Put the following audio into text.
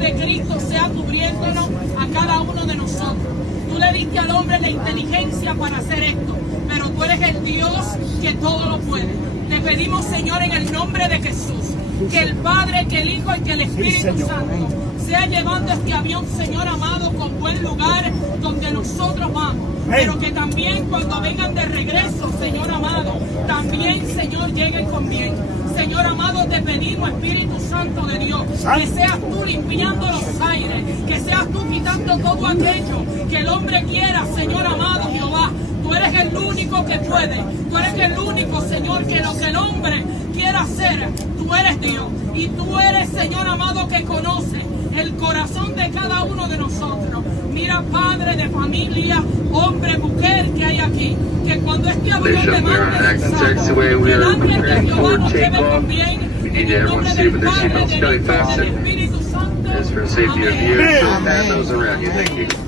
de Cristo sea cubriéndonos a cada uno de nosotros. Tú le diste al hombre la inteligencia para hacer esto, pero tú eres el Dios que todo lo puede. Te pedimos, Señor, en el nombre de Jesús, que el Padre, que el Hijo y que el Espíritu Santo sea llevando este avión, Señor amado, con buen lugar donde nosotros vamos. Pero que también cuando vengan de regreso, Señor amado, también, Señor, lleguen con bien. Señor amado, te pedimos, Espíritu Santo de Dios, que seas tú limpiando los aires, que seas tú quitando todo aquello que el hombre quiera, Señor amado Jehová. Tú eres el único que puede, tú eres el único, Señor, que lo que el hombre quiera hacer, tú eres Dios. Y tú eres, Señor amado, que conoce el corazón de cada uno de nosotros. Mira, padre de familia, hombre, mujer que hay aquí, que cuando este avión te mande mensaje, que el ángel de Jehová nos lleve con bien, en el nombre del Padre, del Hijo y del Espíritu Santo. As for the safety of you and those around you, thank you.